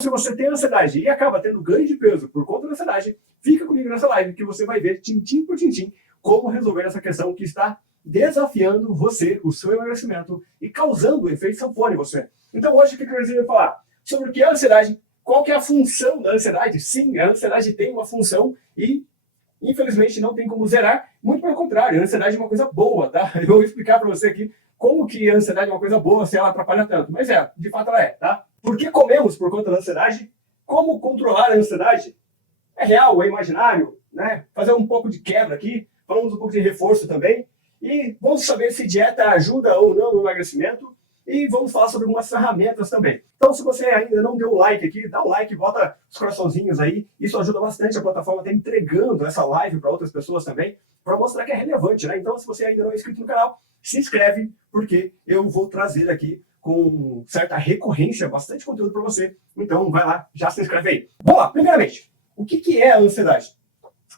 Se você tem ansiedade e acaba tendo ganho de peso por conta da ansiedade, fica comigo nessa live que você vai ver, tintim por tintim, como resolver essa questão que está desafiando você, o seu emagrecimento e causando efeito sanfona em você. Então hoje o que eu queria falar? Sobre o que é a ansiedade, qual que é a função da ansiedade. Sim, a ansiedade tem uma função e infelizmente não tem como zerar, muito pelo contrário, a ansiedade é uma coisa boa, tá? Eu vou explicar para você aqui como que a ansiedade é uma coisa boa se ela atrapalha tanto, mas de fato ela é, tá? Por que comemos por conta da ansiedade? Como controlar a ansiedade? É real, é imaginário, né? Fazer um pouco de quebra aqui, falamos um pouco de reforço também, e vamos saber se dieta ajuda ou não no emagrecimento, e vamos falar sobre algumas ferramentas também. Então, se você ainda não deu o like aqui, dá um like, bota os coraçãozinhos aí. Isso ajuda bastante a plataforma a estar entregando essa live para outras pessoas também, para mostrar que é relevante, né? Então, se você ainda não é inscrito no canal, se inscreve, porque eu vou trazer aqui com certa recorrência bastante conteúdo para você. Então, vai lá, já se inscreve aí. Vamos lá, primeiramente, o que é a ansiedade?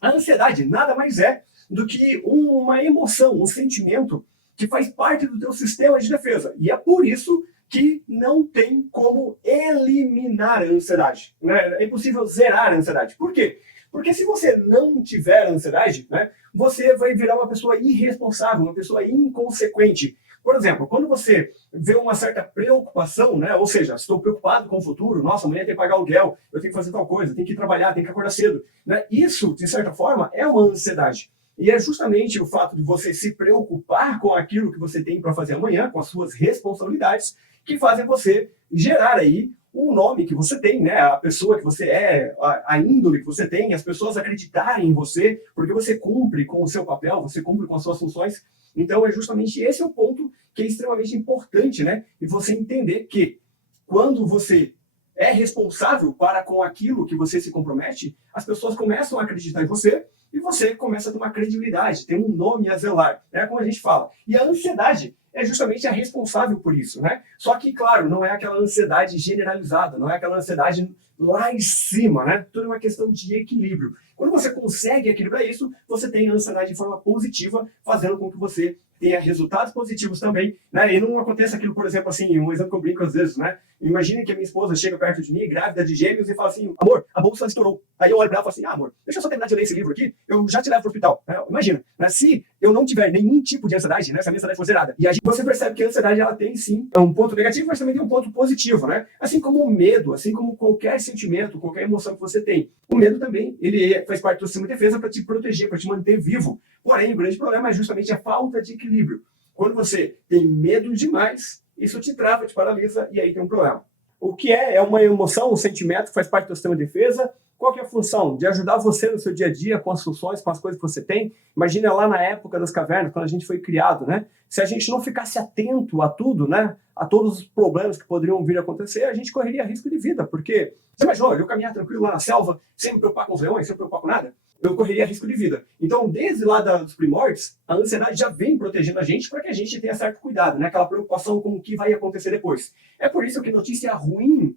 A ansiedade nada mais é do que uma emoção, um sentimento que faz parte do teu sistema de defesa. E é por isso que não tem como eliminar a ansiedade. Né? É impossível zerar a ansiedade. Por quê? Porque se você não tiver ansiedade, né, você vai virar uma pessoa irresponsável, uma pessoa inconsequente. Por exemplo, quando você vê uma certa preocupação, né, ou seja, estou preocupado com o futuro, nossa, amanhã tem que pagar aluguel, eu tenho que fazer tal coisa, tenho que trabalhar, tenho que acordar cedo. Né? Isso, de certa forma, é uma ansiedade. E é justamente o fato de você se preocupar com aquilo que você tem para fazer amanhã, com as suas responsabilidades, que fazem você gerar aí o nome que você tem, né? A pessoa que você é, a índole que você tem, as pessoas acreditarem em você, porque você cumpre com o seu papel, você cumpre com as suas funções. Então é justamente esse o ponto que é extremamente importante, né? E você entender que quando você é responsável para com aquilo que você se compromete, as pessoas começam a acreditar em você e você começa a ter uma credibilidade, tem um nome a zelar, né? Como a gente fala. E a ansiedade é justamente a responsável por isso, né? Só que, claro, não é aquela ansiedade generalizada, não é aquela ansiedade lá em cima, né? Tudo é uma questão de equilíbrio. Quando você consegue equilibrar isso, você tem a ansiedade de forma positiva, fazendo com que você tenha resultados positivos também, né? E não aconteça aquilo, por exemplo, assim, um exemplo que eu brinco às vezes, né? Imagine que a minha esposa chega perto de mim, grávida de gêmeos, e fala assim, amor, a bolsa estourou. Aí eu olho pra ela e falo assim, amor, deixa eu só terminar de ler esse livro aqui, eu já te levo pro hospital. Imagina, né? Se eu não tiver nenhum tipo de ansiedade, né? Se a minha ansiedade for zerada, e você percebe que a ansiedade, ela tem sim um ponto negativo, mas também tem um ponto positivo, né? Assim como o medo, assim como qualquer sentimento, qualquer emoção que você tem. O medo também, ele faz parte do sistema de defesa para te proteger, para te manter vivo. Porém, o grande problema é justamente a falta de equilíbrio. Quando você tem medo demais, isso te trava, te paralisa, e aí tem um problema. O que é uma emoção, um sentimento que faz parte do sistema de defesa. Qual que é a função? De ajudar você no seu dia a dia, com as funções, com as coisas que você tem. Imagina lá na época das cavernas, quando a gente foi criado, né? Se a gente não ficasse atento a tudo, né? A todos os problemas que poderiam vir a acontecer, a gente correria risco de vida, porque, você imaginou, eu caminhar tranquilo lá na selva, sem me preocupar com os leões, sem me preocupar com nada, eu correria risco de vida. Então, desde lá dos primórdios, a ansiedade já vem protegendo a gente para que a gente tenha certo cuidado, né? Aquela preocupação com o que vai acontecer depois. É por isso que notícia ruim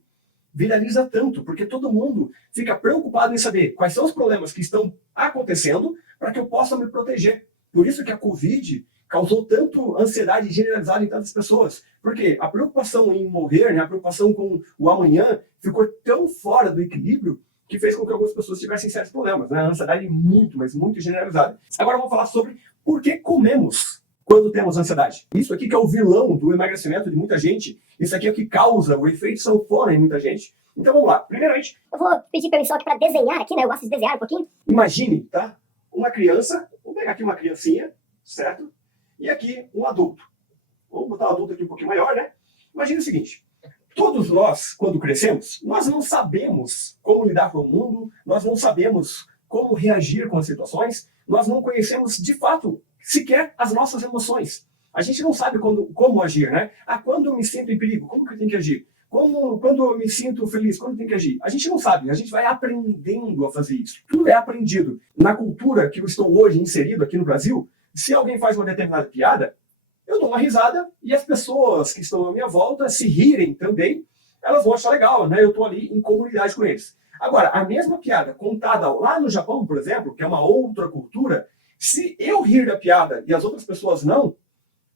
viraliza tanto, porque todo mundo fica preocupado em saber quais são os problemas que estão acontecendo para que eu possa me proteger. Por isso que a Covid causou tanto ansiedade generalizada em tantas pessoas. Porque a preocupação em morrer, né, a preocupação com o amanhã, ficou tão fora do equilíbrio que fez com que algumas pessoas tivessem certos problemas. Né? A ansiedade muito, mas muito generalizada. Agora vamos falar sobre por que comemos quando temos ansiedade. Isso aqui que é o vilão do emagrecimento de muita gente. Isso aqui é o que causa o efeito sanfona em muita gente. Então vamos lá. Primeiramente, eu vou pedir permissão aqui para desenhar aqui, né? Eu gosto de desenhar um pouquinho. Imagine, tá? Uma criança, vou pegar aqui uma criancinha, certo? E aqui um adulto. Vamos botar o adulto aqui um pouquinho maior, né? Imagine o seguinte. Todos nós, quando crescemos, nós não sabemos como lidar com o mundo, nós não sabemos como reagir com as situações, nós não conhecemos, de fato, sequer as nossas emoções. A gente não sabe como agir, né? Quando eu me sinto em perigo, como que eu tenho que agir? Quando eu me sinto feliz, quando eu tenho que agir? A gente não sabe, a gente vai aprendendo a fazer isso. Tudo é aprendido. Na cultura que eu estou hoje inserido aqui no Brasil, se alguém faz uma determinada piada, eu dou uma risada e as pessoas que estão à minha volta, se rirem também, elas vão achar legal, né? Eu estou ali em comunidade com eles. Agora, a mesma piada contada lá no Japão, por exemplo, que é uma outra cultura, se eu rir da piada e as outras pessoas não,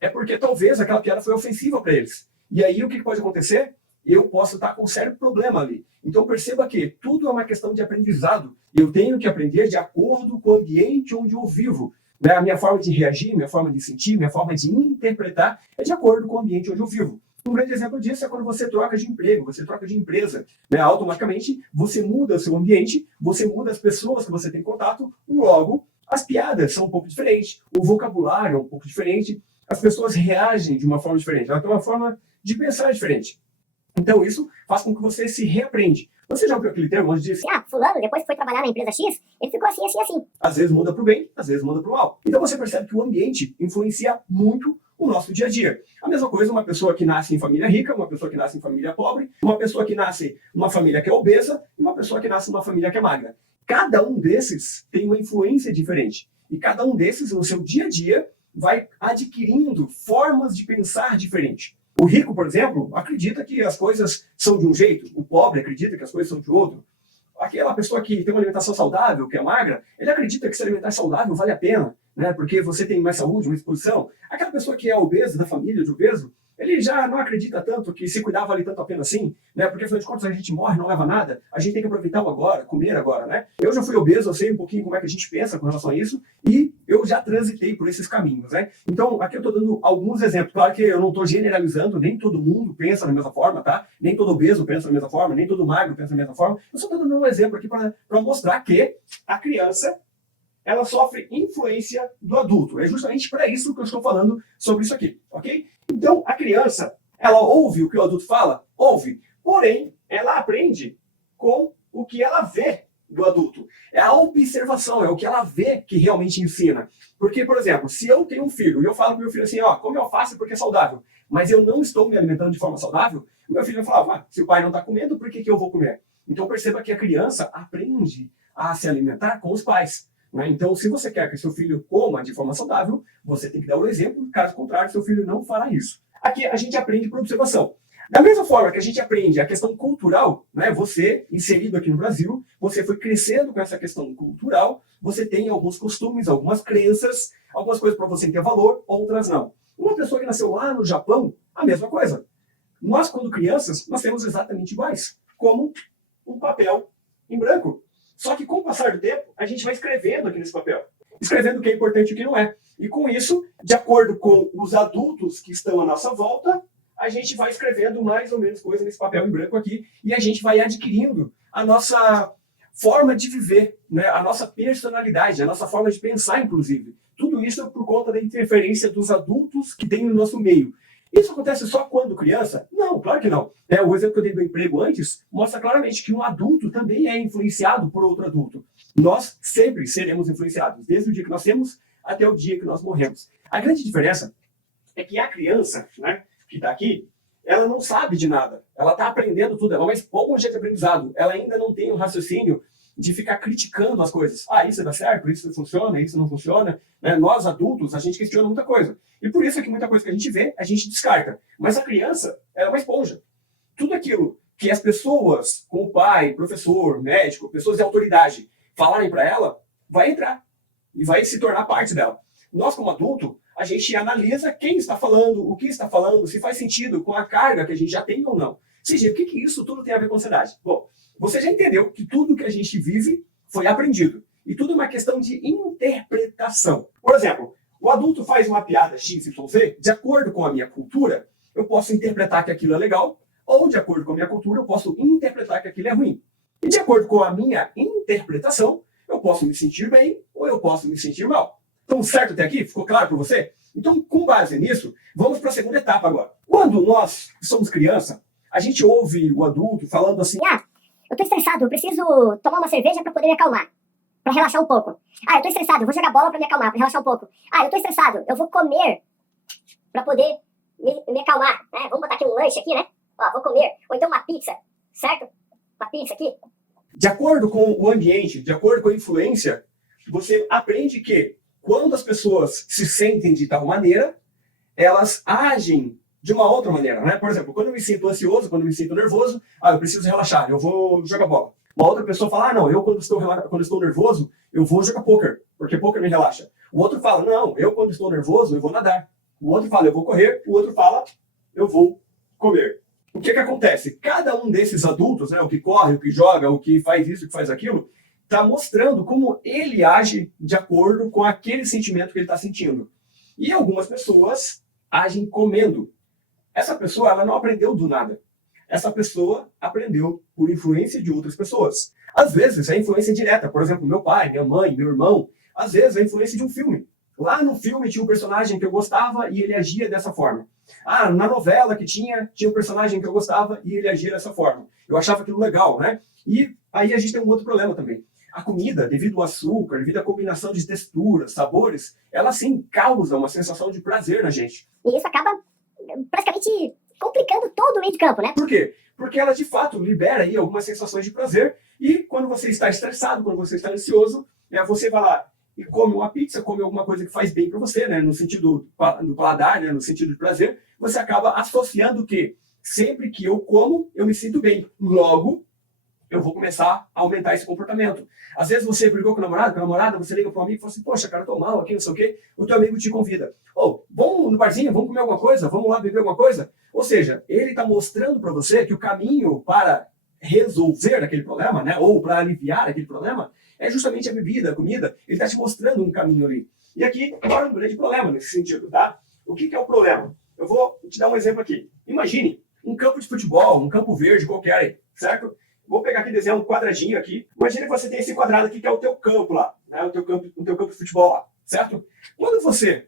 é porque talvez aquela piada foi ofensiva para eles. E aí o que pode acontecer? eu posso estar com um sério problema ali. Então perceba que tudo é uma questão de aprendizado. Eu tenho que aprender de acordo com o ambiente onde eu vivo. Né? A minha forma de reagir, minha forma de sentir, minha forma de interpretar é de acordo com o ambiente onde eu vivo. Um grande exemplo disso é quando você troca de emprego, você troca de empresa. Né? Automaticamente, você muda o seu ambiente, você muda as pessoas que você tem contato, logo, as piadas são um pouco diferentes, o vocabulário é um pouco diferente, as pessoas reagem de uma forma diferente, elas têm uma forma de pensar diferente. Então, isso faz com que você se reaprende. Você já ouviu aquele termo onde diz, fulano, depois que foi trabalhar na empresa X, ele ficou assim, assim, assim. às vezes muda para o bem, às vezes muda para o mal. Então você percebe que o ambiente influencia muito o nosso dia a dia. A mesma coisa uma pessoa que nasce em família rica, uma pessoa que nasce em família pobre, uma pessoa que nasce numa família que é obesa e uma pessoa que nasce numa família que é magra. Cada um desses tem uma influência diferente. E cada um desses, no seu dia a dia, vai adquirindo formas de pensar diferente. O rico, por exemplo, acredita que as coisas são de um jeito, o pobre acredita que as coisas são de outro. Aquela pessoa que tem uma alimentação saudável, que é magra, ele acredita que se alimentar saudável vale a pena, né? Porque você tem mais saúde, mais disposição. Aquela pessoa que é obesa, da família de obeso, ele já não acredita tanto que se cuidar vale tanto a pena assim, né? Porque afinal de contas a gente morre, não leva nada, a gente tem que aproveitar o agora, comer agora, né? Eu já fui obeso, eu sei um pouquinho como é que a gente pensa com relação a isso e eu já transitei por esses caminhos, né? Então aqui eu estou dando alguns exemplos, claro que eu não estou generalizando, nem todo mundo pensa da mesma forma, tá? Nem todo obeso pensa da mesma forma, nem todo magro pensa da mesma forma, eu só estou dando um exemplo aqui para mostrar que a criança ela sofre influência do adulto. É justamente para isso que eu estou falando sobre isso aqui, ok? Então, a criança, ela ouve o que o adulto fala? Ouve. Porém, ela aprende com o que ela vê do adulto. É a observação, é o que ela vê que realmente ensina. Porque, por exemplo, se eu tenho um filho e eu falo para meu filho assim, come alface porque é saudável, mas eu não estou me alimentando de forma saudável, o meu filho vai falar, se o pai não está comendo, por que eu vou comer? Então, perceba que a criança aprende a se alimentar com os pais. Então, se você quer que seu filho coma de forma saudável, você tem que dar o exemplo, caso contrário, seu filho não fará isso. Aqui a gente aprende por observação. Da mesma forma que a gente aprende a questão cultural, né? Você, inserido aqui no Brasil, você foi crescendo com essa questão cultural, você tem alguns costumes, algumas crenças, algumas coisas para você ter valor, outras não. Uma pessoa que nasceu lá no Japão, a mesma coisa. Nós, quando crianças, nós temos exatamente iguais, como um papel em branco. Só que com o passar do tempo, a gente vai escrevendo aqui nesse papel. Escrevendo o que é importante e o que não é. E com isso, de acordo com os adultos que estão à nossa volta, a gente vai escrevendo mais ou menos coisa nesse papel em branco aqui e a gente vai adquirindo a nossa forma de viver, né? A nossa personalidade, a nossa forma de pensar, inclusive. Tudo isso por conta da interferência dos adultos que tem no nosso meio. Isso acontece só quando criança? Não, claro que não. O exemplo que eu dei do emprego antes mostra claramente que um adulto também é influenciado por outro adulto. Nós sempre seremos influenciados, desde o dia que nascemos até o dia que nós morremos. A grande diferença é que a criança, né, que está aqui, ela não sabe de nada. Ela está aprendendo tudo, ela é uma esponja de aprendizado. Ela ainda não tem um raciocínio de ficar criticando as coisas. Isso dá certo, isso funciona, isso não funciona. Nós, adultos, a gente questiona muita coisa. E por isso é que muita coisa que a gente vê, a gente descarta. Mas a criança, ela é uma esponja. Tudo aquilo que as pessoas, como pai, professor, médico, pessoas de autoridade, falarem para ela, vai entrar. E vai se tornar parte dela. Nós, como adulto, a gente analisa quem está falando, o que está falando, se faz sentido com a carga que a gente já tem ou não. Ou seja, o que isso tudo tem a ver com ansiedade? Bom, você já entendeu que tudo que a gente vive foi aprendido. E tudo é uma questão de interpretação. Por exemplo, o adulto faz uma piada XYZ, de acordo com a minha cultura, eu posso interpretar que aquilo é legal, ou de acordo com a minha cultura, eu posso interpretar que aquilo é ruim. E de acordo com a minha interpretação, eu posso me sentir bem ou eu posso me sentir mal. Então, certo até aqui? Ficou claro para você? Então, com base nisso, vamos para a segunda etapa agora. Quando nós somos criança, a gente ouve o adulto falando assim, eu tô estressado, eu preciso tomar uma cerveja para poder me acalmar, para relaxar um pouco. Eu tô estressado, eu vou jogar bola para me acalmar, para relaxar um pouco. Eu tô estressado, eu vou comer para poder me acalmar, né? Vamos botar aqui um lanche aqui, né? Vou comer, ou então uma pizza, certo? Uma pizza aqui. De acordo com o ambiente, de acordo com a influência, você aprende que quando as pessoas se sentem de tal maneira, elas agem de uma outra maneira, né? Por exemplo, quando eu me sinto ansioso, quando eu me sinto nervoso, eu preciso relaxar, eu vou jogar bola. Uma outra pessoa fala, não, eu quando estou nervoso, eu vou jogar poker, porque poker me relaxa. O outro fala, não, eu quando estou nervoso, eu vou nadar. O outro fala, eu vou correr. O outro fala, eu vou comer. o que acontece? Cada um desses adultos, né, o que corre, o que joga, o que faz isso, o que faz aquilo, está mostrando como ele age de acordo com aquele sentimento que ele está sentindo. E algumas pessoas agem comendo. Essa pessoa, ela não aprendeu do nada. Essa pessoa aprendeu por influência de outras pessoas. Às vezes é influência direta, por exemplo, meu pai, minha mãe, meu irmão. Às vezes é influência de um filme. Lá no filme tinha um personagem que eu gostava e ele agia dessa forma. Ah, na novela que tinha um personagem que eu gostava e ele agia dessa forma. Eu achava aquilo legal, né? E aí a gente tem um outro problema também. A comida, devido ao açúcar, devido à combinação de texturas, sabores, ela sim causa uma sensação de prazer na gente. E isso acaba praticamente complicando todo o meio de campo, né? Por quê? Porque ela de fato libera aí algumas sensações de prazer e quando você está estressado, quando você está ansioso, você vai lá e come uma pizza, come alguma coisa que faz bem para você, né? No sentido do paladar, né? No sentido de prazer, você acaba associando que sempre que eu como, eu me sinto bem. Logo, eu vou começar a aumentar esse comportamento. Às vezes você brigou com o namorado, com a namorada, você liga para um amigo e fala assim, poxa, cara, eu tô mal aqui, não sei o quê. O teu amigo te convida. Vamos no barzinho, vamos comer alguma coisa, vamos lá beber alguma coisa. Ou seja, ele está mostrando para você que o caminho para resolver aquele problema, né, ou para aliviar aquele problema, é justamente a bebida, a comida. Ele está te mostrando um caminho ali. E aqui mora um grande problema nesse sentido, tá? O que é o problema? Eu vou te dar um exemplo aqui. Imagine um campo de futebol, um campo verde qualquer aí, certo? Vou pegar aqui e desenhar um quadradinho aqui. Imagina que você tem esse quadrado aqui que é o teu campo lá, né? O teu campo de futebol lá, certo? Quando você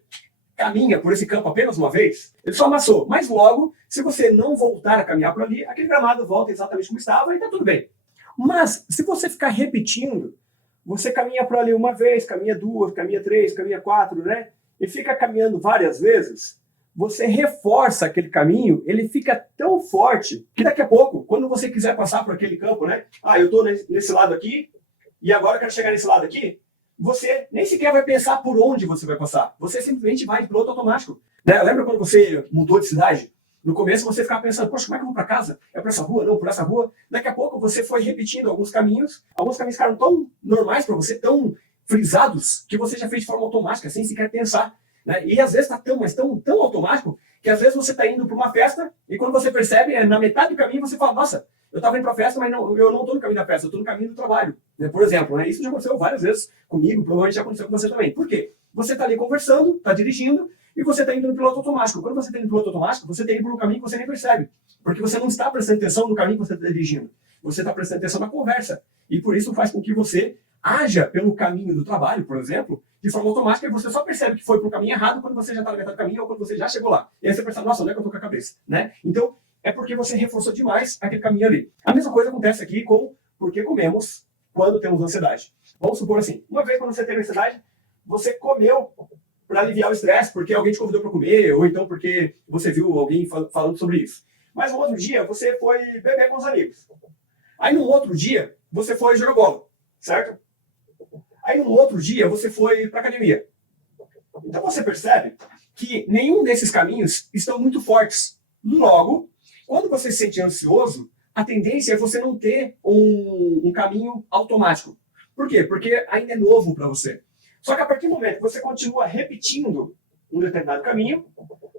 caminha por esse campo apenas uma vez, ele só amassou. Mas logo, se você não voltar a caminhar por ali, aquele gramado volta exatamente como estava e tá tudo bem. Mas se você ficar repetindo, você caminha por ali uma vez, caminha duas, caminha três, caminha quatro, né? E fica caminhando várias vezes, você reforça aquele caminho, ele fica tão forte que daqui a pouco, quando você quiser passar por aquele campo, né? Ah, eu estou nesse lado aqui e agora eu quero chegar nesse lado aqui. Você nem sequer vai pensar por onde você vai passar. Você simplesmente vai em piloto automático. Né? Lembra quando você mudou de cidade? No começo você ficava pensando, poxa, como é que eu vou para casa? É por essa rua? Não, por essa rua. Daqui a pouco você foi repetindo alguns caminhos ficaram tão normais para você, tão frisados, que você já fez de forma automática, sem sequer pensar. Né? E às vezes está tão automático que às vezes você está indo para uma festa e quando você percebe, na metade do caminho você fala, nossa, eu estava indo para a festa, mas não, eu não estou no caminho da festa, eu estou no caminho do trabalho. Né? Por exemplo, né? Isso já aconteceu várias vezes comigo, provavelmente já aconteceu com você também. Por quê? Você está ali conversando, está dirigindo e você está indo no piloto automático. Quando você está indo no piloto automático, você está indo por um caminho que você nem percebe, porque você não está prestando atenção no caminho que você está dirigindo. Você está prestando atenção na conversa. E por isso faz com que você haja pelo caminho do trabalho, por exemplo, de forma automática, e você só percebe que foi para o caminho errado quando você já está na metade do caminho ou quando você já chegou lá. E aí você pensa, nossa, onde é que eu estou com a cabeça? Né? Então, é porque você reforçou demais aquele caminho ali. A mesma coisa acontece aqui com porque comemos quando temos ansiedade. Vamos supor assim, uma vez quando você teve ansiedade, você comeu para aliviar o estresse, porque alguém te convidou para comer, ou então porque você viu alguém falando sobre isso. Mas no outro dia, você foi beber com os amigos. Aí no outro dia, você foi jogar bola, certo? Aí no outro dia, você foi para academia. Então você percebe que nenhum desses caminhos estão muito fortes. Logo, quando você se sente ansioso, a tendência é você não ter um caminho automático. Por quê? Porque ainda é novo para você. Só que a partir do momento que você continua repetindo um determinado caminho,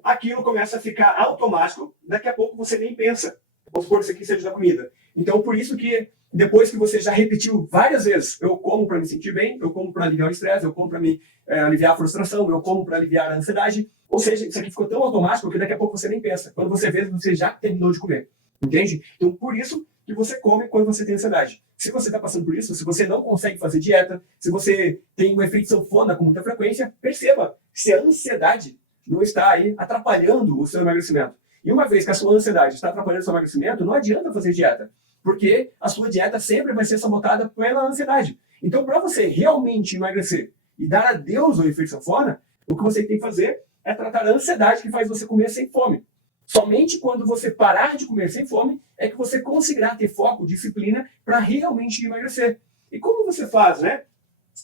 aquilo começa a ficar automático, daqui a pouco você nem pensa. Vamos supor que isso aqui seja da comida. Então, por isso que depois que você já repetiu várias vezes, eu como para me sentir bem, eu como para aliviar o estresse, eu como para me aliviar a frustração, eu como para aliviar a ansiedade. Ou seja, isso aqui ficou tão automático que daqui a pouco você nem pensa. Quando você vê, você já terminou de comer. Entende? Então, por isso que você come quando você tem ansiedade. Se você está passando por isso, se você não consegue fazer dieta, se você tem um efeito sanfona com muita frequência, perceba se a ansiedade não está aí atrapalhando o seu emagrecimento. E uma vez que a sua ansiedade está atrapalhando o seu emagrecimento, não adianta fazer dieta, porque a sua dieta sempre vai ser sabotada pela ansiedade. Então, para você realmente emagrecer e dar adeus ao efeito sanfona, o que você tem que fazer é tratar a ansiedade que faz você comer sem fome. Somente quando você parar de comer sem fome é que você conseguirá ter foco, disciplina para realmente emagrecer. E como você faz, né,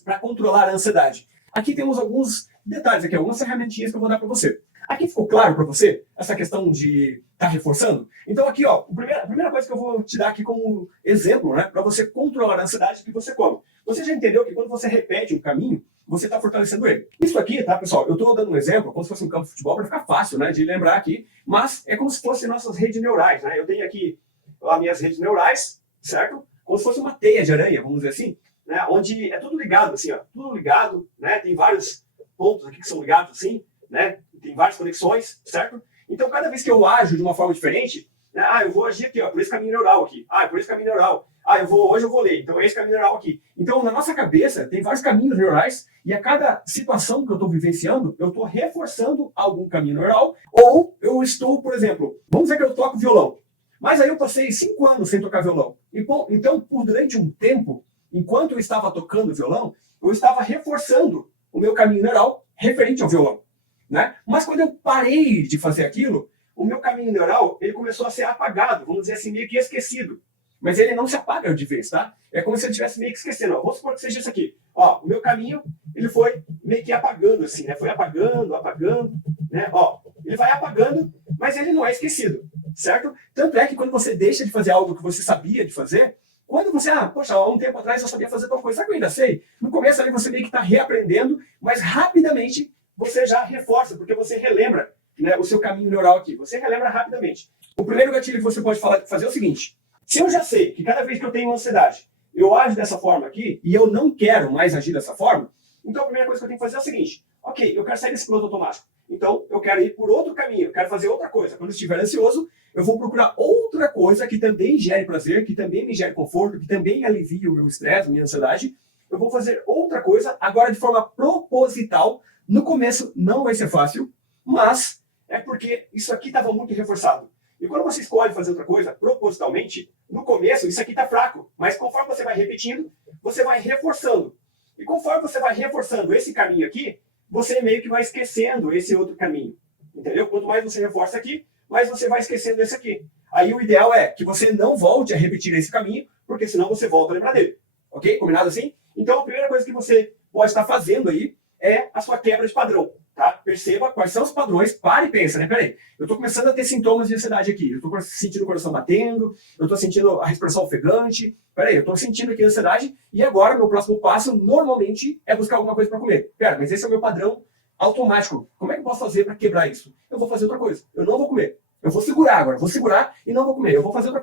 para controlar a ansiedade? Aqui temos alguns detalhes, aqui, algumas ferramentinhas que eu vou dar para você. Aqui ficou claro para você essa questão de estar reforçando? Então aqui, ó, a primeira coisa que eu vou te dar aqui como exemplo, né, para você controlar a ansiedade que você come. Você já entendeu que quando você repete um caminho, você está fortalecendo ele. Isso aqui, tá, pessoal? Eu estou dando um exemplo, como se fosse um campo de futebol, para ficar fácil, né, de lembrar aqui, mas é como se fossem nossas redes neurais, né? Eu tenho aqui as minhas redes neurais, certo? Como se fosse uma teia de aranha, vamos dizer assim, né? Onde é tudo ligado, assim, ó, tudo ligado, né? Tem vários pontos aqui que são ligados, assim, né? Tem várias conexões, certo? Então, cada vez que eu ajo de uma forma diferente, né? Eu vou agir aqui, ó, por esse caminho neural aqui. Por esse caminho neural. Hoje eu vou ler, então é esse caminho neural aqui. Então, na nossa cabeça, tem vários caminhos neurais, e a cada situação que eu estou vivenciando, eu estou reforçando algum caminho neural, ou eu estou, por exemplo, vamos dizer que eu toco violão, mas aí eu passei 5 anos sem tocar violão. E, bom, então, durante um tempo, enquanto eu estava tocando violão, eu estava reforçando o meu caminho neural referente ao violão, né? Mas quando eu parei de fazer aquilo, o meu caminho neural, ele começou a ser apagado, vamos dizer assim, meio que esquecido. Mas ele não se apaga de vez, tá? É como se eu estivesse meio que esquecendo. Ó, vamos supor que seja isso aqui. Ó, o meu caminho, ele foi meio que apagando, assim, né? Foi apagando, né? Ó, ele vai apagando, mas ele não é esquecido, certo? Tanto é que quando você deixa de fazer algo que você sabia de fazer, quando você, poxa, há um tempo atrás eu sabia fazer tal coisa, sabe que eu ainda sei? No começo ali você meio que está reaprendendo, mas rapidamente você já reforça, porque você relembra, né, o seu caminho neural aqui. Você relembra rapidamente. O primeiro gatilho que você pode fazer é o seguinte: se eu já sei que cada vez que eu tenho ansiedade, eu ajo dessa forma aqui, e eu não quero mais agir dessa forma, então a primeira coisa que eu tenho que fazer é o seguinte: ok, eu quero sair desse piloto automático. Então, eu quero ir por outro caminho, eu quero fazer outra coisa. Quando eu estiver ansioso, eu vou procurar outra coisa que também gere prazer, que também me gere conforto, que também alivie o meu estresse, minha ansiedade. Eu vou fazer outra coisa, agora de forma proposital. No começo não vai ser fácil, mas é porque isso aqui estava muito reforçado. E quando você escolhe fazer outra coisa propositalmente, no começo isso aqui está fraco, mas conforme você vai repetindo, você vai reforçando. E conforme você vai reforçando esse caminho aqui, você meio que vai esquecendo esse outro caminho. Entendeu? Quanto mais você reforça aqui, mais você vai esquecendo esse aqui. Aí o ideal é que você não volte a repetir esse caminho, porque senão você volta a lembrar dele. Ok? Combinado assim? Então a primeira coisa que você pode estar fazendo aí é a sua quebra de padrão. Tá? Perceba quais são os padrões, para e pensa, né? Peraí, eu estou começando a ter sintomas de ansiedade aqui, eu estou sentindo o coração batendo, eu estou sentindo a respiração ofegante, peraí, eu estou sentindo aqui a ansiedade, e agora meu próximo passo, normalmente, é buscar alguma coisa para comer. Pera, mas esse é o meu padrão automático. Como é que eu posso fazer para quebrar isso? Eu vou fazer outra coisa, eu não vou comer. Eu vou segurar agora, vou segurar e não vou comer. Eu vou fazer outra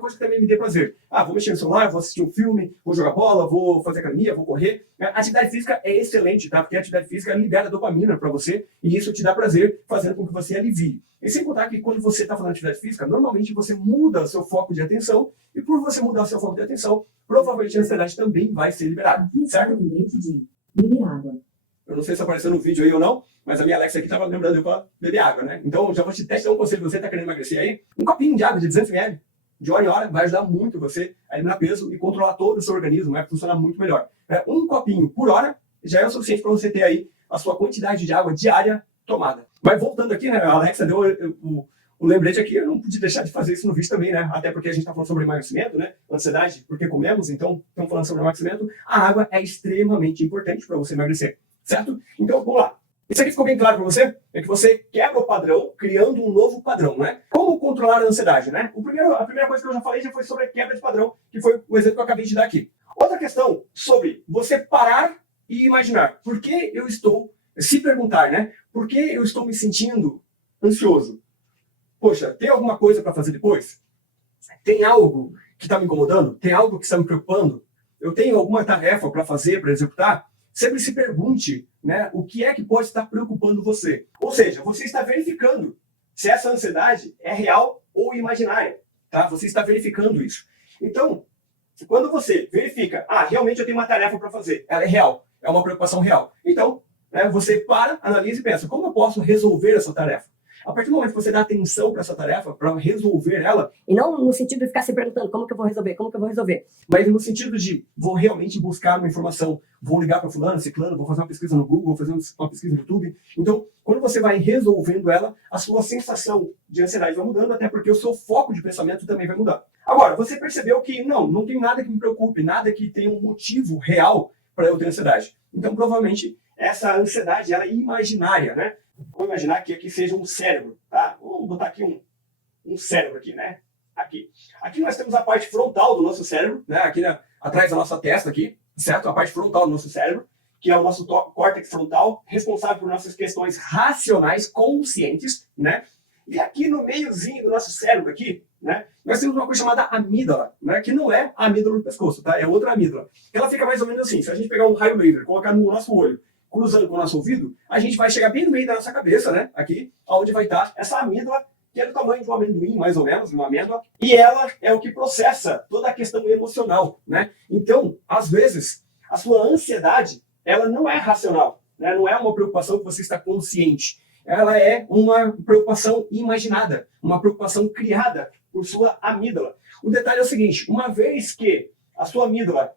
coisa que também me dê prazer. Vou mexer no celular, vou assistir um filme, vou jogar bola, vou fazer academia, vou correr. A atividade física é excelente, tá? Porque a atividade física libera dopamina para você e isso te dá prazer, fazendo com que você alivie. E sem contar que quando você está fazendo atividade física, normalmente você muda o seu foco de atenção e por você mudar o seu foco de atenção, provavelmente a ansiedade também vai ser liberada, certo? Beber água. Eu não sei se apareceu no vídeo aí ou não, mas a minha Alexa aqui estava lembrando eu para beber água, né? Então, já vou te testar um conselho. Você está querendo emagrecer aí? Um copinho de água de 200 ml, de hora em hora, vai ajudar muito você a eliminar peso e controlar todo o seu organismo, vai funcionar muito melhor. Um copinho por hora já é o suficiente para você ter aí a sua quantidade de água diária tomada. Mas voltando aqui, né? A Alexa deu o lembrete aqui, eu não pude deixar de fazer isso no vídeo também, né? Até porque a gente está falando sobre emagrecimento, né? Ansiedade, porque comemos, então estamos falando sobre emagrecimento. A água é extremamente importante para você emagrecer. Certo? Então, vamos lá. Isso aqui ficou bem claro para você? É que você quebra o padrão, criando um novo padrão, né? Como controlar a ansiedade, né? A primeira coisa que eu já falei já foi sobre a quebra de padrão, que foi o exemplo que eu acabei de dar aqui. Outra questão sobre você parar e imaginar. Por que eu estou, se perguntar, né? Por que eu estou me sentindo ansioso? Poxa, tem alguma coisa para fazer depois? Tem algo que está me incomodando? Tem algo que está me preocupando? Eu tenho alguma tarefa para fazer, para executar? Sempre se pergunte, né, o que é que pode estar preocupando você. Ou seja, você está verificando se essa ansiedade é real ou imaginária. Tá? Você está verificando isso. Então, quando você verifica, realmente eu tenho uma tarefa para fazer, ela é real, é uma preocupação real. Então, né, você para, analisa e pensa, como eu posso resolver essa tarefa? A partir do momento que você dá atenção para essa tarefa, para resolver ela, e não no sentido de ficar se perguntando como que eu vou resolver, mas no sentido de vou realmente buscar uma informação, vou ligar para fulano, ciclano, vou fazer uma pesquisa no Google, vou fazer uma pesquisa no YouTube. Então, quando você vai resolvendo ela, a sua sensação de ansiedade vai mudando, até porque o seu foco de pensamento também vai mudar. Agora, você percebeu que não tem nada que me preocupe, nada que tenha um motivo real para eu ter ansiedade. Então, provavelmente, essa ansiedade ela é imaginária, né? Vamos imaginar que aqui seja um cérebro, tá? Vamos botar aqui um cérebro aqui, né? Aqui nós temos a parte frontal do nosso cérebro, né? Aqui atrás da nossa testa aqui, certo? A parte frontal do nosso cérebro, que é o nosso córtex frontal, responsável por nossas questões racionais conscientes, né? E aqui no meiozinho do nosso cérebro aqui, né, nós temos uma coisa chamada amígdala, né, que não é a amígdala do pescoço, tá? É outra amígdala. Ela fica mais ou menos assim, se a gente pegar um raio laser, colocar no nosso olho, cruzando com o nosso ouvido, a gente vai chegar bem no meio da nossa cabeça, né, aqui, onde vai estar essa amígdala, que é do tamanho de um amendoim, mais ou menos, uma amêndoa, e ela é o que processa toda a questão emocional, né? Então, às vezes, a sua ansiedade, ela não é racional, né? Não é uma preocupação que você está consciente. Ela é uma preocupação imaginada, uma preocupação criada por sua amígdala. O detalhe é o seguinte, uma vez que a sua amígdala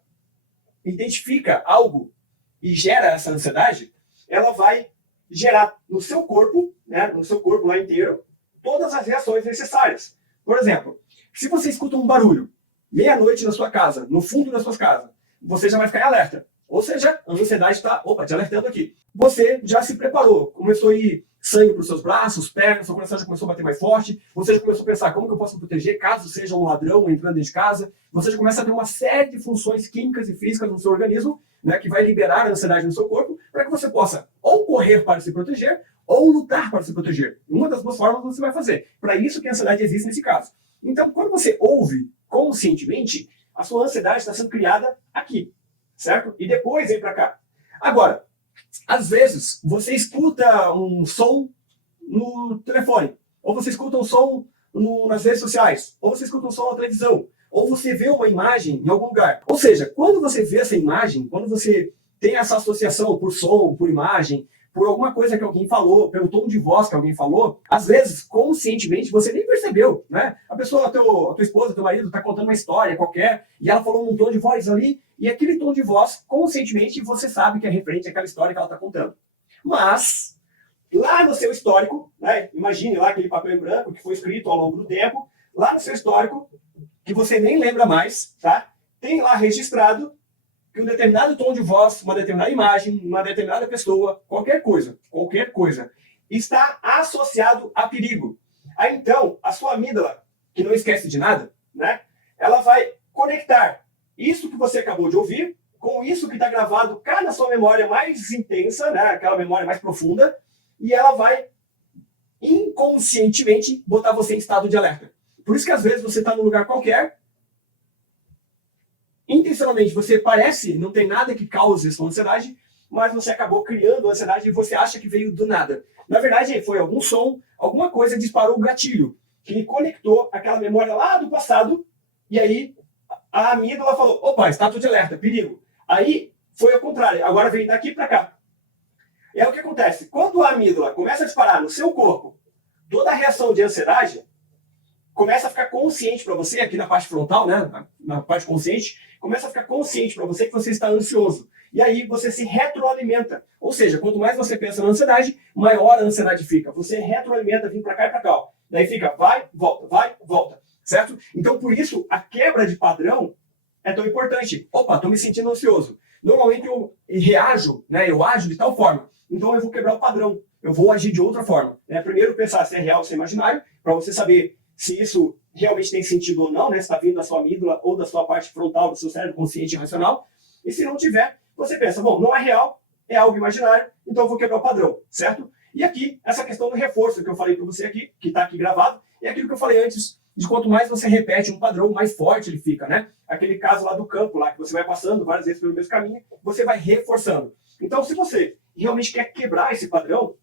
identifica algo e gera essa ansiedade, ela vai gerar no seu corpo, né, no seu corpo lá inteiro, todas as reações necessárias. Por exemplo, se você escuta um barulho, meia-noite na sua casa, no fundo da sua casa, você já vai ficar em alerta. Ou seja, a ansiedade está, te alertando aqui. Você já se preparou, começou a ir sangue para os seus braços, pernas, seu coração já começou a bater mais forte, você já começou a pensar como que eu posso me proteger caso seja um ladrão entrando dentro de casa, você já começa a ter uma série de funções químicas e físicas no seu organismo, né, que vai liberar a ansiedade no seu corpo, para que você possa ou correr para se proteger, ou lutar para se proteger. Uma das duas formas você vai fazer. Para isso que a ansiedade existe nesse caso. Então, quando você ouve conscientemente, a sua ansiedade está sendo criada aqui, certo? E depois vem para cá. Agora, às vezes, você escuta um som no telefone, ou você escuta um som nas redes sociais, ou você escuta um som na televisão, ou você vê uma imagem em algum lugar. Ou seja, quando você vê essa imagem, quando você tem essa associação por som, por imagem, por alguma coisa que alguém falou, pelo tom de voz que alguém falou, às vezes, conscientemente, você nem percebeu, né? A pessoa, a tua esposa, teu marido, está contando uma história qualquer, e ela falou num tom de voz ali, e aquele tom de voz, conscientemente, você sabe que é referente àquela história que ela está contando. Mas, lá no seu histórico, né? Imagine lá aquele papel em branco que foi escrito ao longo do tempo, lá no seu histórico, que você nem lembra mais, tá? Tem lá registrado que um determinado tom de voz, uma determinada imagem, uma determinada pessoa, qualquer coisa, está associado a perigo. Aí então, a sua amígdala, que não esquece de nada, né? Ela vai conectar isso que você acabou de ouvir com isso que está gravado cá na sua memória mais intensa, né? Aquela memória mais profunda, e ela vai inconscientemente botar você em estado de alerta. Por isso que às vezes você está num lugar qualquer, intencionalmente você parece não tem nada que cause essa ansiedade, mas você acabou criando a ansiedade e você acha que veio do nada. Na verdade, foi algum som, alguma coisa disparou o gatilho, que conectou aquela memória lá do passado, e aí a amígdala falou, opa, estado de alerta, perigo. Aí foi ao contrário, agora vem daqui para cá. E aí o que acontece? Quando a amígdala começa a disparar no seu corpo, toda a reação de ansiedade começa a ficar consciente para você, aqui na parte frontal, né, na parte consciente, começa a ficar consciente para você que você está ansioso. E aí você se retroalimenta. Ou seja, quanto mais você pensa na ansiedade, maior a ansiedade fica. Você retroalimenta, vindo para cá e para cá. Daí fica vai, volta. Certo? Então, por isso, a quebra de padrão é tão importante. Opa, estou me sentindo ansioso. Normalmente eu reajo, né, eu ajo de tal forma. Então eu vou quebrar o padrão. Eu vou agir de outra forma. Né? Primeiro pensar se é real ou se é imaginário, para você saber se isso realmente tem sentido ou não, né? Se está vindo da sua amígdala ou da sua parte frontal, do seu cérebro consciente e racional. E se não tiver, você pensa, bom, não é real, é algo imaginário, então eu vou quebrar o padrão, certo? E aqui, essa questão do reforço que eu falei para você aqui, que está aqui gravado, é aquilo que eu falei antes, de quanto mais você repete um padrão, mais forte ele fica, né? Aquele caso lá do campo, lá que você vai passando várias vezes pelo mesmo caminho, você vai reforçando. Então, se você realmente quer quebrar esse padrão,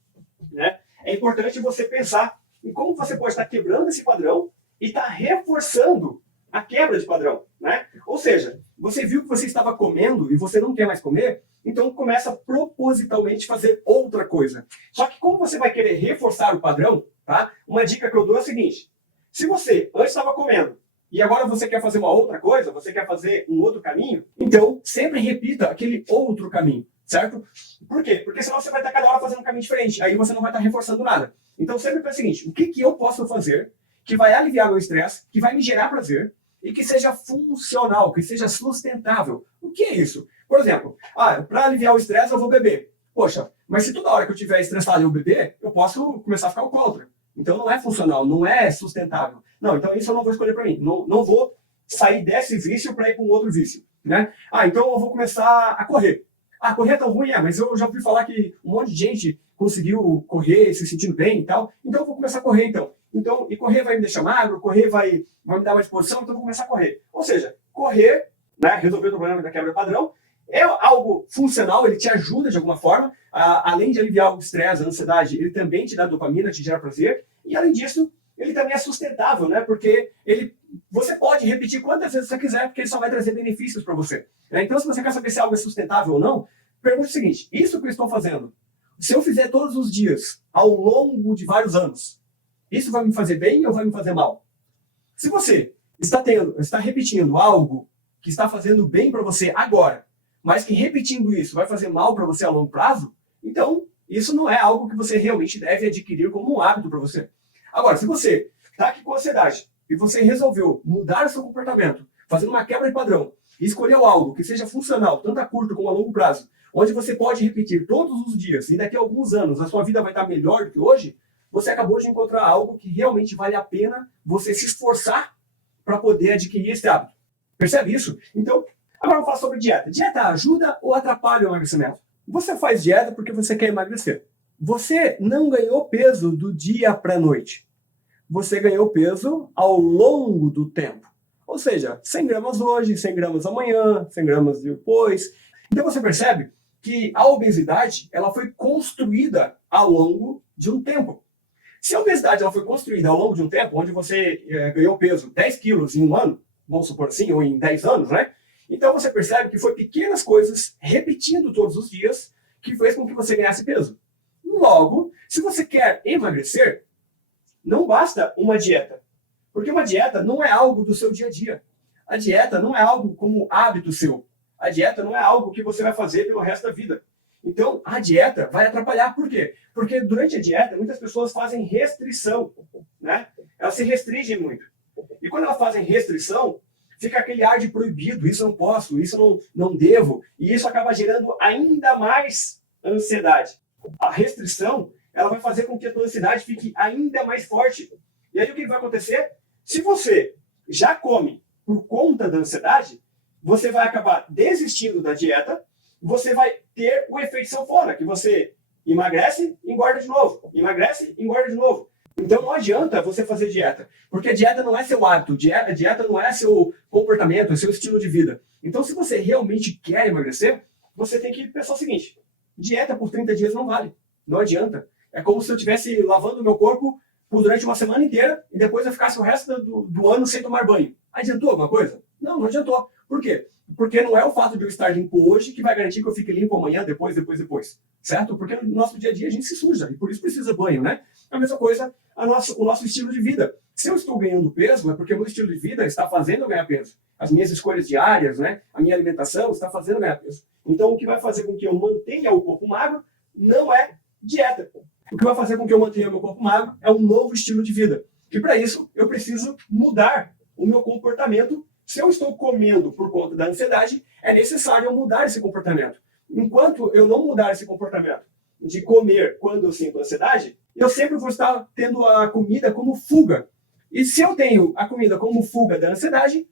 né, é importante você pensar em como você pode estar quebrando esse padrão e estar reforçando a quebra de padrão, né? Ou seja, você viu que você estava comendo e você não quer mais comer, então começa a propositalmente fazer outra coisa. Só que como você vai querer reforçar o padrão, tá? Uma dica que eu dou é a seguinte, se você antes estava comendo e agora você quer fazer uma outra coisa, você quer fazer um outro caminho, então sempre repita aquele outro caminho, certo? Por quê? Porque senão você vai estar cada hora fazendo um caminho diferente, aí você não vai estar reforçando nada. Então sempre pensa o seguinte, o que eu posso fazer que vai aliviar meu estresse, que vai me gerar prazer e que seja funcional, que seja sustentável. O que é isso? Por exemplo, para aliviar o estresse eu vou beber. Poxa, mas se toda hora que eu estiver estressado eu beber, eu posso começar a ficar alcoólatra. Então não é funcional, não é sustentável. Não, então isso eu não vou escolher para mim. Não vou sair desse vício para ir para um outro vício. Né? Então eu vou começar a correr. Ah, correr é tão ruim, mas eu já ouvi falar que um monte de gente conseguiu correr se sentindo bem e tal, então eu vou começar a correr então. E correr vai me deixar magro, correr vai me dar mais disposição, então eu vou começar a correr. Ou seja, correr, né, resolver o problema da quebra padrão, é algo funcional, ele te ajuda de alguma forma, além de aliviar o estresse, a ansiedade, ele também te dá dopamina, te gera prazer, e além disso, ele também é sustentável, né? Porque você pode repetir quantas vezes você quiser, porque ele só vai trazer benefícios para você. Então, se você quer saber se algo é sustentável ou não, pergunte o seguinte: isso que eu estou fazendo, se eu fizer todos os dias, ao longo de vários anos, isso vai me fazer bem ou vai me fazer mal? Se você está repetindo algo que está fazendo bem para você agora, mas que repetindo isso vai fazer mal para você a longo prazo, então isso não é algo que você realmente deve adquirir como um hábito para você. Agora, se você está aqui com ansiedade e você resolveu mudar o seu comportamento, fazendo uma quebra de padrão, e escolheu algo que seja funcional, tanto a curto como a longo prazo, onde você pode repetir todos os dias e daqui a alguns anos a sua vida vai estar melhor do que hoje, você acabou de encontrar algo que realmente vale a pena você se esforçar para poder adquirir esse hábito. Percebe isso? Então, agora eu vou falar sobre dieta. Dieta ajuda ou atrapalha o emagrecimento? Você faz dieta porque você quer emagrecer. Você não ganhou peso do dia para a noite. Você ganhou peso ao longo do tempo. Ou seja, 100 gramas hoje, 100 gramas amanhã, 100 gramas depois. Então você percebe que a obesidade ela foi construída ao longo de um tempo. Se a obesidade ela foi construída ao longo de um tempo, onde você ganhou peso 10 quilos em um ano, vamos supor assim, ou em 10 anos, né? Então você percebe que foi pequenas coisas, repetindo todos os dias, que fez com que você ganhasse peso. Logo, se você quer emagrecer, não basta uma dieta. Porque uma dieta não é algo do seu dia a dia. A dieta não é algo como hábito seu. A dieta não é algo que você vai fazer pelo resto da vida. Então, a dieta vai atrapalhar. Por quê? Porque durante a dieta, muitas pessoas fazem restrição, né? Elas se restringem muito. E quando elas fazem restrição, fica aquele ar de proibido, isso eu não posso, isso não devo. E isso acaba gerando ainda mais ansiedade. A restrição, ela vai fazer com que a tua ansiedade fique ainda mais forte. E aí o que vai acontecer? Se você já come por conta da ansiedade, você vai acabar desistindo da dieta, você vai ter o efeito sanfona, que você emagrece, engorda de novo, emagrece, engorda de novo. Então não adianta você fazer dieta, porque a dieta não é seu hábito, a dieta não é seu comportamento, é seu estilo de vida. Então se você realmente quer emagrecer, você tem que pensar o seguinte: dieta por 30 dias não vale, não adianta. É como se eu estivesse lavando o meu corpo durante uma semana inteira e depois eu ficasse o resto do ano sem tomar banho. Adiantou alguma coisa? Não adiantou. Por quê? Porque não é o fato de eu estar limpo hoje que vai garantir que eu fique limpo amanhã, depois. Certo? Porque no nosso dia a dia a gente se suja e por isso precisa banho, né? A mesma coisa o nosso estilo de vida. Se eu estou ganhando peso, é porque o meu estilo de vida está fazendo eu ganhar peso. As minhas escolhas diárias, né? A minha alimentação está fazendo eu ganhar peso. Então o que vai fazer com que eu mantenha o corpo magro não é dieta. O que vai fazer com que eu mantenha o meu corpo magro é um novo estilo de vida. E para isso eu preciso mudar o meu comportamento. Se eu estou comendo por conta da ansiedade, é necessário eu mudar esse comportamento. Enquanto eu não mudar esse comportamento de comer quando eu sinto ansiedade, eu sempre vou estar tendo a comida como fuga. E se eu tenho a comida como fuga da ansiedade,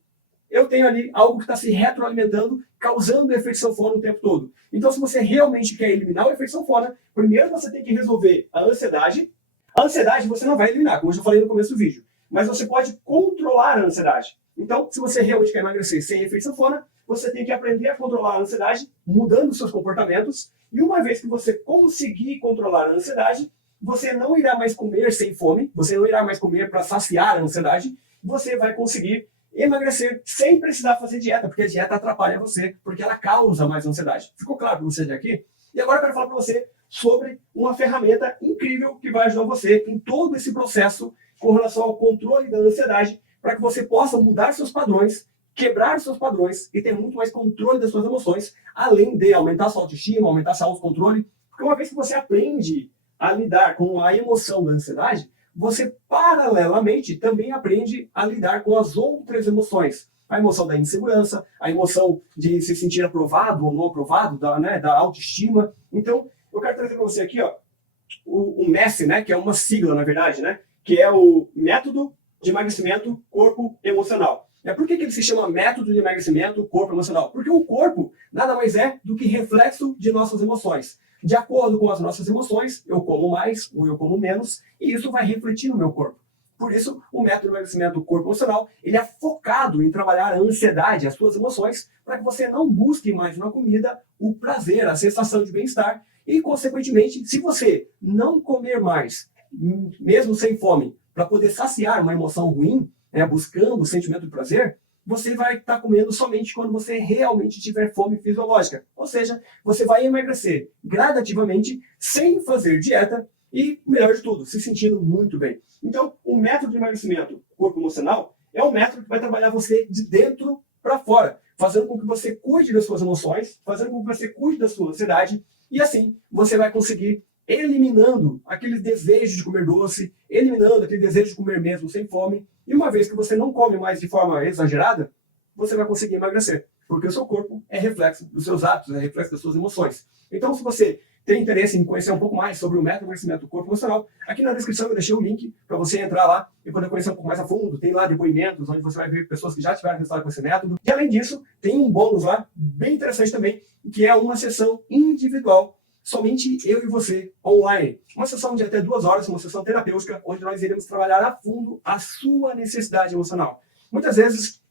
eu tenho ali algo que está se retroalimentando, causando efeito sanfona o tempo todo. Então, se você realmente quer eliminar o efeito sanfona, primeiro você tem que resolver a ansiedade. A ansiedade você não vai eliminar, como eu já falei no começo do vídeo, mas você pode controlar a ansiedade. Então, se você realmente quer emagrecer sem efeito sanfona, você tem que aprender a controlar a ansiedade, mudando seus comportamentos. E uma vez que você conseguir controlar a ansiedade, você não irá mais comer sem fome, você não irá mais comer para saciar a ansiedade, você vai conseguir emagrecer sem precisar fazer dieta, porque a dieta atrapalha você, porque ela causa mais ansiedade. Ficou claro para você aqui? E agora eu quero falar para você sobre uma ferramenta incrível que vai ajudar você em todo esse processo com relação ao controle da ansiedade, para que você possa mudar seus padrões, quebrar seus padrões e ter muito mais controle das suas emoções, além de aumentar sua autoestima, aumentar seu autocontrole. Porque uma vez que você aprende a lidar com a emoção da ansiedade, você paralelamente também aprende a lidar com as outras emoções. A emoção da insegurança, a emoção de se sentir aprovado ou não aprovado, da autoestima. Então, eu quero trazer para você aqui o MESSE, né, que é uma sigla, na verdade, né, que é o Método de Emagrecimento Corpo Emocional. Por que ele se chama método de emagrecimento corpo emocional? Porque o corpo nada mais é do que reflexo de nossas emoções. De acordo com as nossas emoções, eu como mais ou eu como menos, e isso vai refletir no meu corpo. Por isso, o método de emagrecimento corpo emocional, ele é focado em trabalhar a ansiedade, as suas emoções, para que você não busque mais na comida o prazer, a sensação de bem-estar, e, consequentemente, se você não comer mais, mesmo sem fome, para poder saciar uma emoção ruim, buscando o sentimento de prazer, você vai estar comendo somente quando você realmente tiver fome fisiológica. Ou seja, você vai emagrecer gradativamente, sem fazer dieta e, melhor de tudo, se sentindo muito bem. Então, o método de emagrecimento corpo emocional é um método que vai trabalhar você de dentro para fora, fazendo com que você cuide das suas emoções, fazendo com que você cuide da sua ansiedade, e assim você vai conseguir eliminando aquele desejo de comer doce, eliminando aquele desejo de comer mesmo sem fome, e uma vez que você não come mais de forma exagerada, você vai conseguir emagrecer, porque o seu corpo é reflexo dos seus hábitos, é reflexo das suas emoções. Então, se você tem interesse em conhecer um pouco mais sobre o método de emagrecimento do corpo emocional, aqui na descrição eu deixei o link para você entrar lá e poder conhecer um pouco mais a fundo. Tem lá depoimentos, onde você vai ver pessoas que já tiveram resultado com esse método. E além disso, tem um bônus lá, bem interessante também, que é uma sessão individual, somente eu e você, online. Uma sessão de até 2 horas, uma sessão terapêutica, onde nós iremos trabalhar a fundo a sua necessidade emocional. Muitas vezes,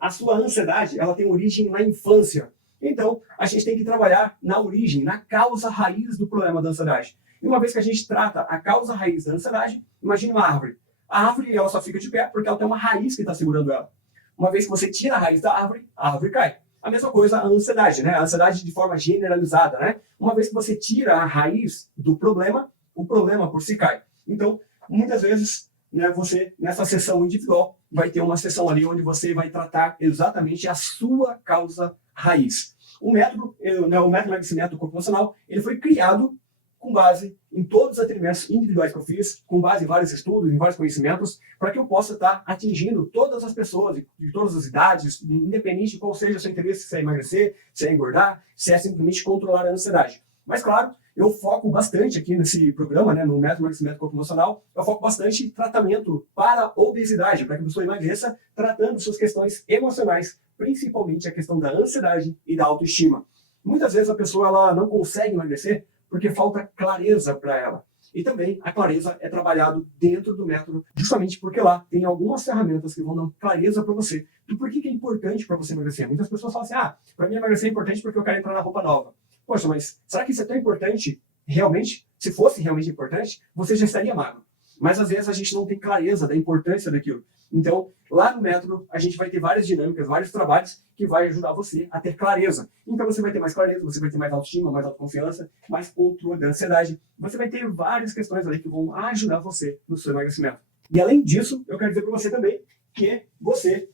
a sua ansiedade, ela tem origem na infância. Então, a gente tem que trabalhar na origem, na causa raiz do problema da ansiedade. E uma vez que a gente trata a causa raiz da ansiedade, imagine uma árvore. A árvore, ela só fica de pé porque ela tem uma raiz que está segurando ela. Uma vez que você tira a raiz da árvore, a árvore cai. A mesma coisa a ansiedade, né? A ansiedade de forma generalizada, né? Uma vez que você tira a raiz do problema, o problema por si cai. Então, muitas vezes, você, nessa sessão individual, vai ter uma sessão ali onde você vai tratar exatamente a sua causa raiz. O método de emagrecimento do corpo emocional, ele foi criado com base em todos os atendimentos individuais que eu fiz, com base em vários estudos, em vários conhecimentos, para que eu possa estar atingindo todas as pessoas, de todas as idades, independente de qual seja o seu interesse, se é emagrecer, se é engordar, se é simplesmente controlar a ansiedade. Mas, claro, eu foco bastante aqui nesse programa, no método de emagrecimento do corpo emocional, eu foco bastante em tratamento para obesidade, para que a pessoa emagreça, tratando suas questões emocionais, principalmente a questão da ansiedade e da autoestima. Muitas vezes a pessoa ela não consegue emagrecer porque falta clareza para ela. E também a clareza é trabalhado dentro do método, justamente porque lá tem algumas ferramentas que vão dar clareza para você do porquê que é importante para você emagrecer. Muitas pessoas falam assim, para mim emagrecer é importante porque eu quero entrar na roupa nova. Poxa, mas será que isso é tão importante realmente? Se fosse realmente importante, você já estaria magro. Mas às vezes a gente não tem clareza da importância daquilo. Então, lá no método, a gente vai ter várias dinâmicas, vários trabalhos que vai ajudar você a ter clareza. Então você vai ter mais clareza, você vai ter mais autoestima, mais autoconfiança, mais controle da ansiedade. Você vai ter várias questões ali que vão ajudar você no seu emagrecimento. E além disso, eu quero dizer para você também que você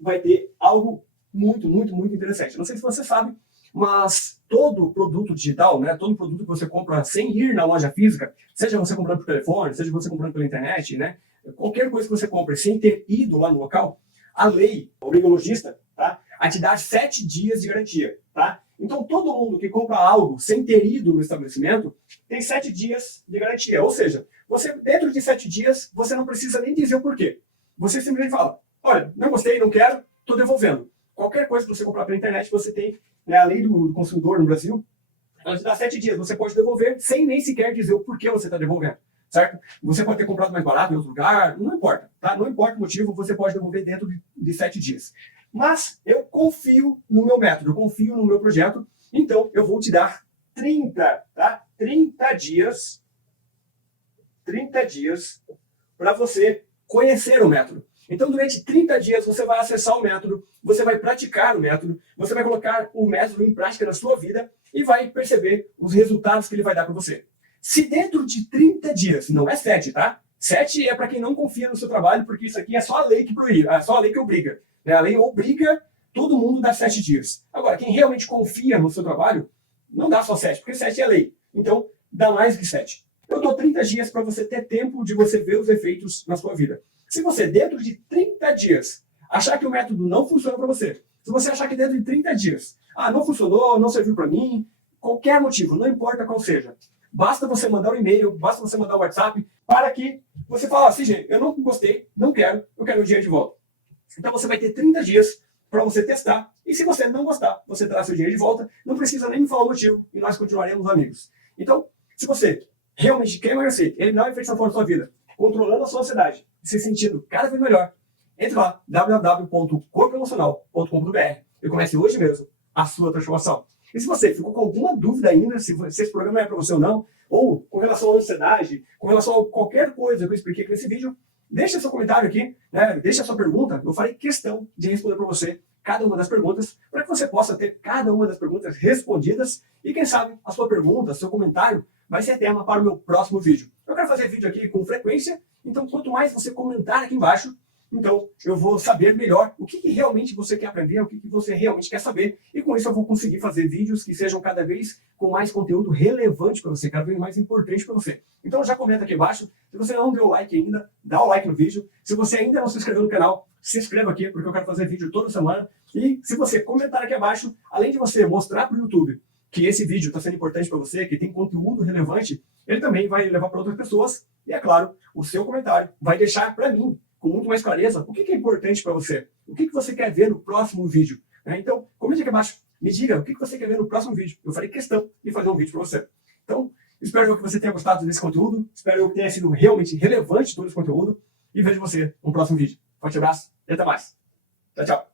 vai ter algo muito, muito, muito interessante. Não sei se você sabe, mas todo produto digital, todo produto que você compra sem ir na loja física, seja você comprando por telefone, seja você comprando pela internet, qualquer coisa que você compre sem ter ido lá no local, a lei obriga o lojista, a te dar 7 dias de garantia, Então todo mundo que compra algo sem ter ido no estabelecimento tem 7 dias de garantia. Ou seja, você dentro de 7 dias, você não precisa nem dizer o porquê. Você simplesmente fala, olha, não gostei, não quero, estou devolvendo. Qualquer coisa que você comprar pela internet, você tem a lei do consumidor no Brasil, ela te dá 7 dias, você pode devolver sem nem sequer dizer o porquê você está devolvendo, certo? Você pode ter comprado mais barato em outro lugar, não importa, Não importa o motivo, você pode devolver dentro de 7 dias. Mas eu confio no meu método, eu confio no meu projeto, então eu vou te dar 30 dias para você conhecer o método. Então, durante 30 dias, você vai acessar o método, você vai praticar o método, você vai colocar o método em prática na sua vida e vai perceber os resultados que ele vai dar para você. Se dentro de 30 dias, não é 7, 7 é para quem não confia no seu trabalho, porque isso aqui é só a lei que proíbe, é só a lei que obriga. A lei obriga todo mundo a dar 7 dias. Agora, quem realmente confia no seu trabalho, não dá só 7, porque 7 é lei. Então, dá mais que 7. Eu dou 30 dias para você ter tempo de você ver os efeitos na sua vida. Se você, dentro de 30 dias, achar que o método não funciona para você, se você achar que dentro de 30 dias, não funcionou, não serviu para mim, qualquer motivo, não importa qual seja, basta você mandar um e-mail, basta você mandar um WhatsApp, para que você fale assim, gente, eu não gostei, não quero, eu quero o dinheiro de volta. Então você vai ter 30 dias para você testar. E se você não gostar, você terá seu dinheiro de volta. Não precisa nem me falar o motivo e nós continuaremos amigos. Então, se você realmente quer emagrecer, eliminar a infecção fora da sua vida, controlando a sua ansiedade, se sentindo cada vez melhor, entre lá, www.corpoemocional.com.br e comece hoje mesmo a sua transformação. E se você ficou com alguma dúvida ainda, se esse programa é para você ou não, ou com relação à ansiedade, com relação a qualquer coisa que eu expliquei aqui nesse vídeo, deixa seu comentário aqui, né? Deixa a sua pergunta, eu farei questão de responder para você cada uma das perguntas, para que você possa ter cada uma das perguntas respondidas e quem sabe a sua pergunta, seu comentário vai ser tema para o meu próximo vídeo. Eu quero fazer vídeo aqui com frequência, então quanto mais você comentar aqui embaixo, então eu vou saber melhor o que realmente você quer aprender, o que você realmente quer saber, e com isso eu vou conseguir fazer vídeos que sejam cada vez com mais conteúdo relevante para você, cada vez mais importante para você. Então já comenta aqui embaixo, se você não deu o like ainda, dá o like no vídeo, se você ainda não se inscreveu no canal, se inscreva aqui, porque eu quero fazer vídeo toda semana, e se você comentar aqui abaixo, além de você mostrar para o YouTube que esse vídeo está sendo importante para você, que tem conteúdo relevante, ele também vai levar para outras pessoas, e é claro, o seu comentário vai deixar para mim, com muito mais clareza, o que é importante para você, o que você quer ver no próximo vídeo. Então, comente aqui abaixo, me diga o que você quer ver no próximo vídeo, eu farei questão de fazer um vídeo para você. Então, espero que você tenha gostado desse conteúdo, espero que tenha sido realmente relevante todo esse conteúdo, e vejo você no próximo vídeo. Forte abraço e até mais. Tchau, tchau.